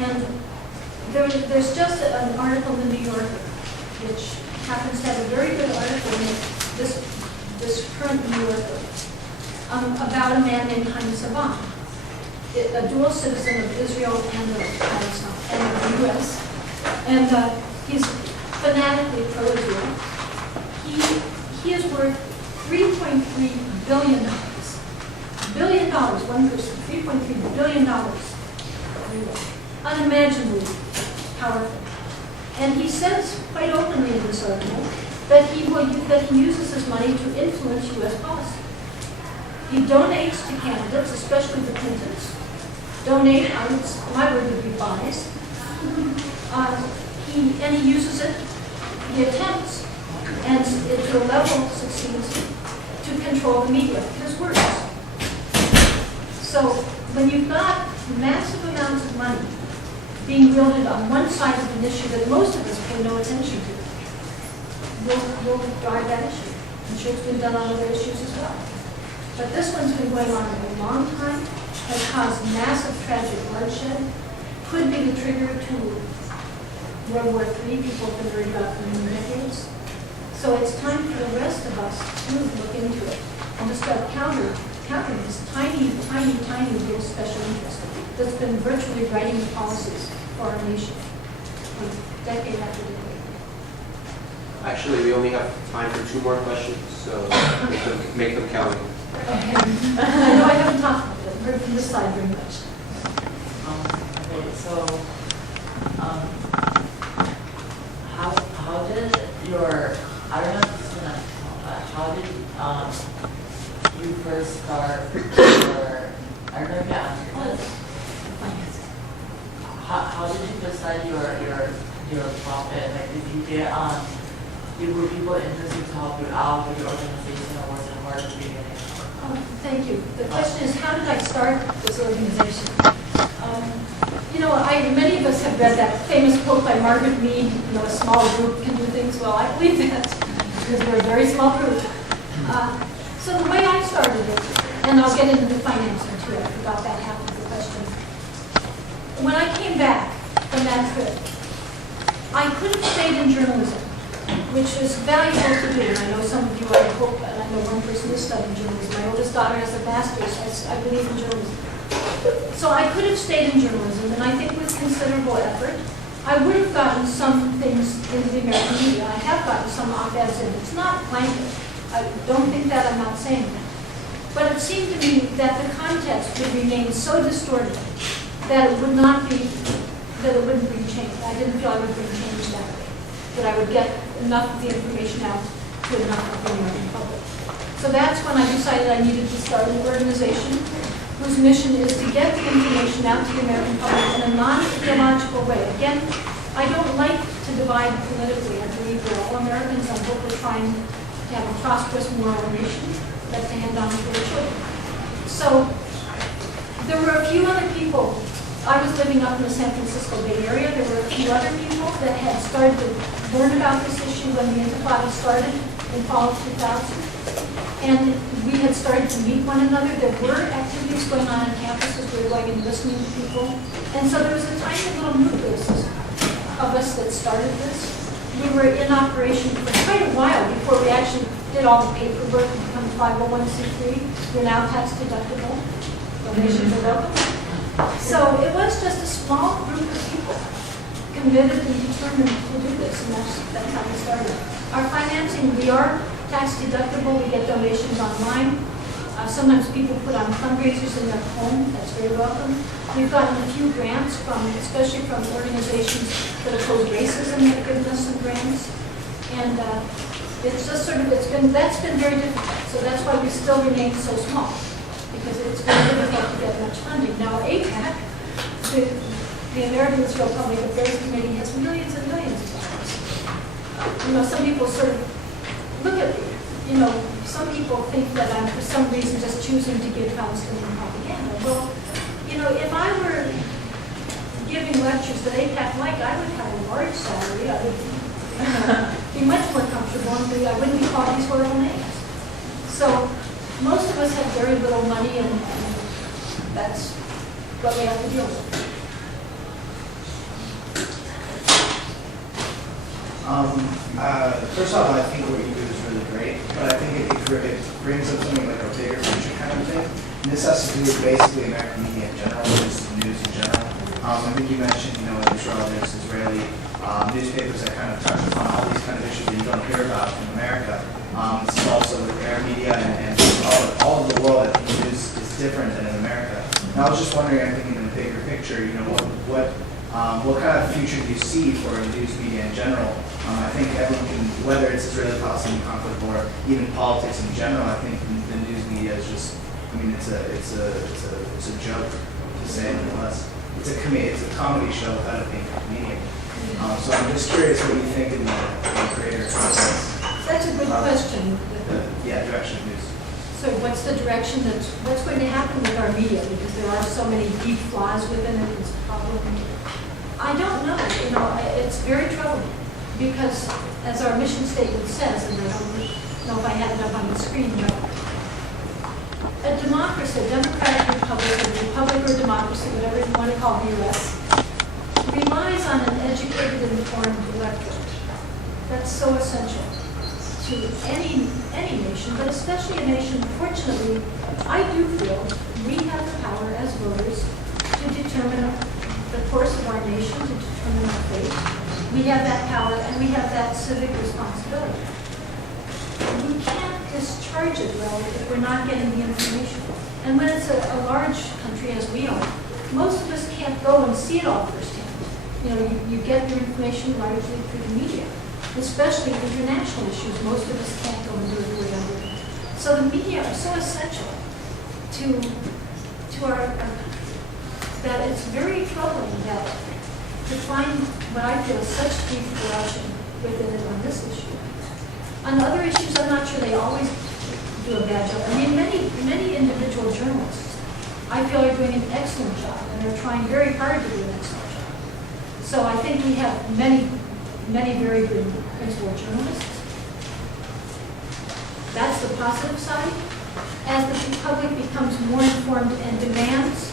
And there's just an article in the New Yorker, which happens to have a very good article in this current New Yorker, about a man named Haim Saban, a dual citizen of Israel and of Palestine and of the U.S. And he's fanatically pro-Israel. He is worth $3.3 billion. $1 billion, one person, $3.3 billion. Unimaginably powerful. And he says quite openly in this article that he uses his money to influence U.S. policy. He donates to candidates, especially the Clintons. My word would be buys. He uses it, he attempts, and to a level succeeds, to control the media. His words. So when you've got massive amounts of money being wielded on one side of an issue that most of us pay no attention to, we'll drive that issue. I'm sure it's been done on other issues as well. But this one's been going on for a long time, has caused massive tragic bloodshed, could be the trigger to World War III. People have been worried about for many decades. So it's time for the rest of us to look into it and to start countering this tiny little special interest that's been virtually writing the policies for our nation for decade after decade. Actually, we only have time for 2 more questions, so make them count. Okay. I know I haven't talked about it. I've heard from this side very much. Okay, so how did your, I don't know if this is going to, how did you first start your, I don't know if you answered this. How did you decide your profit? Like, did you get were people interested to help you out with your organization, or was it hard to begin? Thank you. The question is, how did I start this organization? Many of us have read that famous quote by Margaret Mead, a small group can do things. Well, I believe that, because we're a very small group. So the way I started it, and I'll get into the financing too, I forgot that half of the question. When I came back from that trip, I could have stayed in journalism, which is valuable to do. And I know some of you, I hope, and I know one person is studying journalism. My oldest daughter has a master's. I believe in journalism. So I could have stayed in journalism, and I think with considerable effort, I would have gotten some things into the American media. I have gotten some op-eds in. It's not blanket. I don't think that, I'm not saying that. But it seemed to me that the context would remain so distorted that it would not be, that it wouldn't bring change. I didn't feel I would bring change that way, that I would get enough of the information out to enough of the American public. So that's when I decided I needed to start an organization whose mission is to get the information out to the American public in a non-ideological way. Again, I don't like to divide politically. I believe we're all Americans. I hope we're trying to have a prosperous, moral nation that's to hand on to our children. So there were a few other people. I was living up in the San Francisco Bay Area. There were a few other people that had started to learn about this issue when the Intifada started in fall of 2000. And we had started to meet one another. There were activities going on campuses. We were going and listening to people. And so there was a tiny little nucleus of us that started this. We were in operation for quite a while before we actually did all the paperwork to become 501c3. We're now tax deductible. Donations are welcome. So it was just a small group of people committed and determined to do this, and that's how we started. Our financing, we are tax deductible. We get donations online. Sometimes people put on fundraisers in their home. That's very welcome. We've gotten a few grants especially from organizations that oppose racism that have given us some grants. And it's just that's been very difficult. So that's why we still remain so small, because it's very difficult to get much funding. Now APAC, the American Israel Public Affairs Committee, has millions and millions of dollars. Some people sort of look at me. Some people think that I'm for some reason just choosing to give Palestinian propaganda. Well, if I were giving lectures that APAC liked, I would have a large salary. I would be much more comfortable, and I wouldn't be called these horrible names. So most of us have very little money, and that's what we have to deal with. First off, I think what you do is really great, but I think it brings up something like a bigger picture kind of thing. And this has to do with basically American media in general, just news in general. I think you mentioned, in Israel, there's Israeli newspapers that kind of touch upon all these kind of issues that you don't hear about in America. This is also with Arab media and all of the world. I think the news is different than in America. And I was just wondering, I think in the bigger picture, what kind of future do you see for news media in general? I think everyone can, whether it's Israeli-Palestinian conflict or even politics in general, I think the news media is just, it's a joke, to say it less. It's a comedy show without it being a comedian. So I'm just curious what you think in the greater context. That's a good question. Direction of news. So what's the direction what's going to happen with our media? Because there are so many deep flaws within it, it's a problem. I don't know, it's very troubling because as our mission statement says, and I don't know if I have it up on the screen, but a democracy, a democratic republic or democracy, whatever you want to call the U.S., relies on an educated and informed electorate. That's so essential to any nation, but especially a nation. Fortunately, I do feel we have the power as voters to determine the course of our nation, to determine our fate. We have that power and we have that civic responsibility. We can't discharge it well if we're not getting the information. And when it's a large country as we are, most of us can't go and see it all firsthand. You get your information largely through the media, especially international issues. Most of us can't go and do it the way I do. So the media are so essential to our country that it's very troubling that to find what I feel is such deep corruption within it on this issue. On other issues, I'm not sure they always do a bad job. Many individual journalists, I feel, are doing an excellent job and are trying very hard to do an excellent job. So I think we have many very good principal journalists. That's the positive side. As the public becomes more informed and demands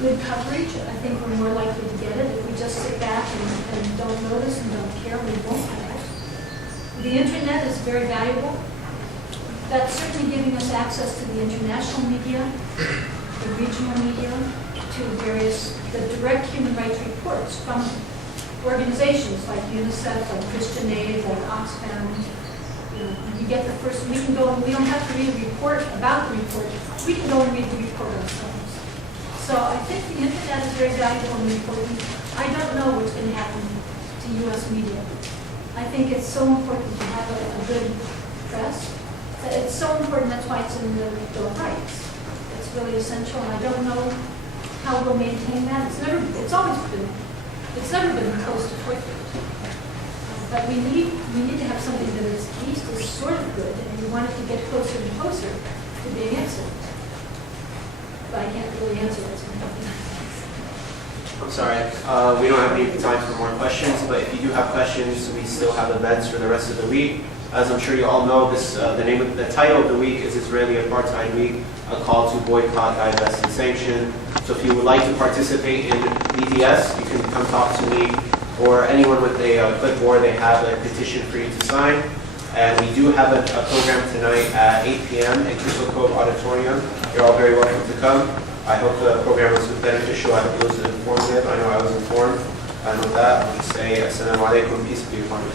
good coverage, I think we're more likely to get it. If we just sit back and don't notice and don't care, we won't get it. The internet is very valuable. That's certainly giving us access to the international media, the regional media, to the direct human rights reports from organizations like UNICEF, like Christian Aid, like Oxfam. You get the first, we can go and we don't have to read a report about the report. We can go and read the report ourselves. So I think the internet is very valuable and important. I don't know what's going to happen to U.S. media. I think it's so important to have a good press. It's so important, that's why it's in the Bill of Rights. It's really essential, and I don't know how we'll maintain that. It's never been close to perfect. But we need to have something that is at least is sort of good, and we want it to get closer and closer to being excellent. But I can't really answer this. I'm sorry, we don't have any time for more questions, but if you do have questions, we still have events for the rest of the week. As I'm sure you all know, the title of the week is Israeli Apartheid Week, a call to boycott, divest, and sanction. So if you would like to participate in BDS, you can come talk to me or anyone with a clipboard. They have a petition for you to sign. And we do have a program tonight at 8 p.m. in Crystal Cove Auditorium. You're all very welcome to come. I hope the program was beneficial. I hope it was informative. I know I was informed. And with that, we say, Assalamu alaikum, peace be upon you.